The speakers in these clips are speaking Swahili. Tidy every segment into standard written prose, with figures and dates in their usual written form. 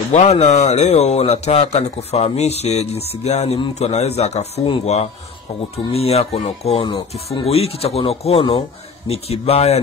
Bwana, leo nataka nikufahamishe jinsi gani mtu anaweza akafungwa kwa kutumia konokono. Kifungo hiki cha konokono ni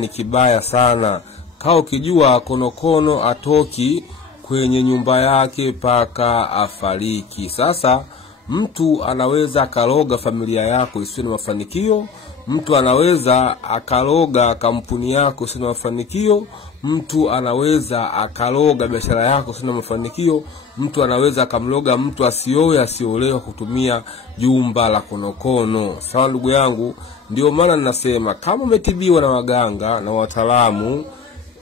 kibaya sana. Kaa ukijua konokono atoki kwenye nyumba yake paka afariki. Sasa mtu anaweza akaloga familia yako isiwe na mafanikio, mtu anaweza akaloga kampuni yako isiwe na mafanikio, mtu anaweza akaloga biashara yako isiwe na mafanikio, mtu anaweza akamloga mtu asiolewa kutumia jumba la konokono. Sawa ndugu yangu, ndio maana ninasema kama umetibiwa na waganga na wataalamu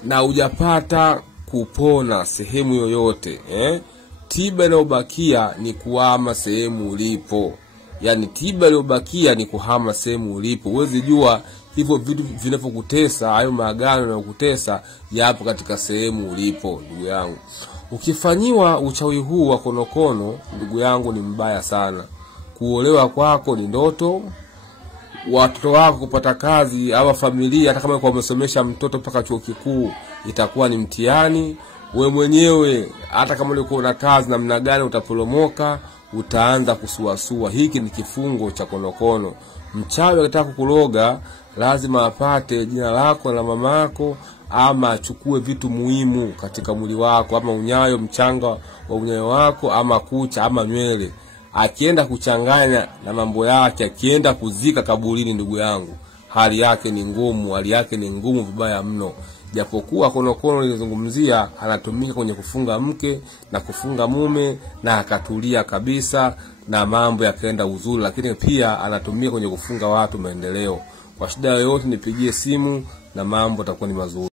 na hujapata kupona sehemu yoyote, tiba inayobakia ni kuhama sehemu ulipo. Yani tiba iliyobakia ni kuhama sehemu ulipo. Huwezi jua hivyo vitu vinavyokutesa, hayo maagano yanayokutesa yapo katika sehemu ulipo ndugu yangu. Ukifanyiwa uchawi huu wa konokono ndugu yangu ni mbaya sana. Kuolewa kwako ni ndoto, watoto wako kupata kazi au familia hata kama umesomesha mtoto mpaka chuo kikuu itakuwa ni mtihani. Wewe mwenyewe hata kama ulikuwa na kazi namna gani utaporomoka, utaanza kusuasua. Hiki ni kifungo cha konokono. Mchawi akitaka kukuloga lazima apate jina lako na mama yako, ama achukue vitu muhimu katika mwili wako, ama unyayo, mchanga wa unyayo wako, ama kucha, ama nywele. Akienda kuchanganya na mambo yake, akienda kuzika kaburini ndugu yangu, hali yake ni ngumu vibaya mno. Japokuwa konokono nilizungumzia anatumika kwenye kufunga mke na kufunga mume na akatulia kabisa na mambo yakaenda uzuri, lakini pia anatumika kwenye kufunga watu maendeleo. Kwa shida yoyote nipigie simu na mambo yatakuwa ni mazuri.